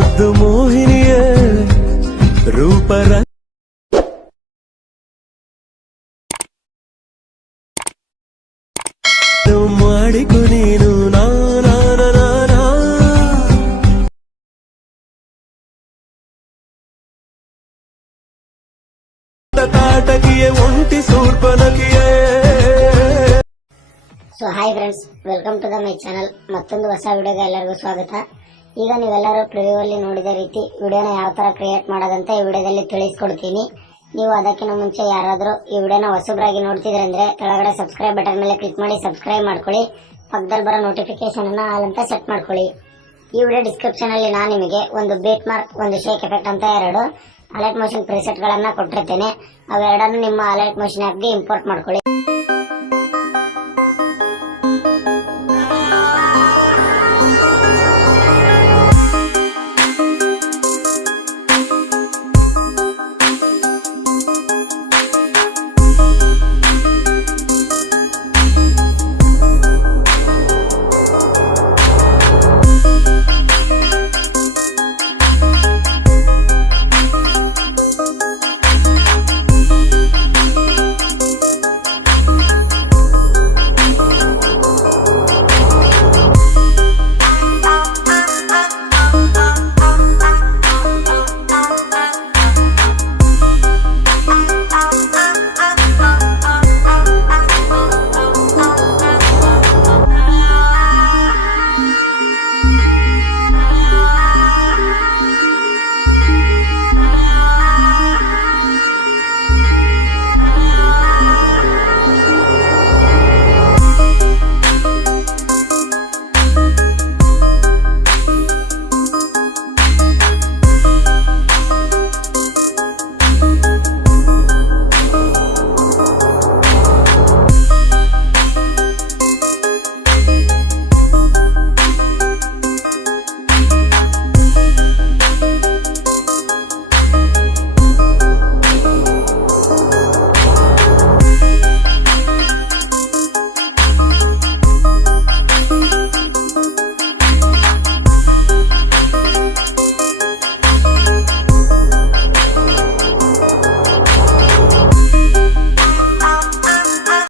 ಮುದ್ದು ಮೋಹಿನಿಯ ರೂಪರ ಮಾಡಿಕೊ ನೀನು ತಾಟಕಿಯೇ ಒಂಟಿ ಸೂರ್ಪನಕಿಯೇ. So hi friends, welcome to the my channel. ಮತ್ತೊಂದು ಹೊಸ ವಿಡಿಯೋಗೆ ಎಲ್ಲರಿಗೂ ಸ್ವಾಗತ. ಈಗ ನೀವೆಲ್ಲರೂ ಪ್ರಿವ್ಯೂ ಅಲ್ಲಿ ನೋಡಿದ ರೀತಿ ವಿಡಿಯೋನ ಯಾವ ತರ ಕ್ರಿಯೇಟ್ ಮಾಡೋದಂತ ಈ ವಿಡಿಯೋದಲ್ಲಿ ತಿಳಿಸ್ಕೊಡ್ತೀನಿ. ನೀವು ಅದಕ್ಕಿಂತ ಮುಂಚೆ ಯಾರಾದರೂ ಈ ವಿಡಿಯೋನ ಹೊಸಬ್ರಾಗಿ ನೋಡ್ತಿದ್ರೆ ಅಂದ್ರೆ ಕೆಳಗಡೆ ಸಬ್ಸ್ಕ್ರೈಬ್ ಬಟನ್ ಮೇಲೆ ಕ್ಲಿಕ್ ಮಾಡಿ ಸಬ್ಸ್ಕ್ರೈಬ್ ಮಾಡ್ಕೊಳ್ಳಿ. ಪಕ್ಕದಲ್ಲಿ ಬರೋ ನೋಟಿಫಿಕೇಶನ್ ಅನ್ನ ಆಲ್ ಅಂತ ಸೆಟ್ ಮಾಡ್ಕೊಳ್ಳಿ. ಈ ವಿಡಿಯೋ ಡಿಸ್ಕ್ರಿಪ್ಷನ್ ಅಲ್ಲಿ ನಾನು ನಿಮಗೆ ಒಂದು ಬೀಟ್ ಮಾರ್ಕ್, ಒಂದು ಶೇಕ್ ಎಫೆಕ್ಟ್ ಅಂತ ಎರಡು ಅಲರ್ಟ್ ಮೋಷನ್ ಪ್ರಿಸೆಟ್ ಗಳನ್ನ ಕೊಟ್ಟಿರ್ತೇನೆ. ಅವೆರಡನ್ನು ನಿಮ್ಮ ಅಲರ್ಟ್ ಮೋಷನ್ ಆಪ್ ಗೆ ಇಂಪೋರ್ಟ್ ಮಾಡ್ಕೊಳ್ಳಿ.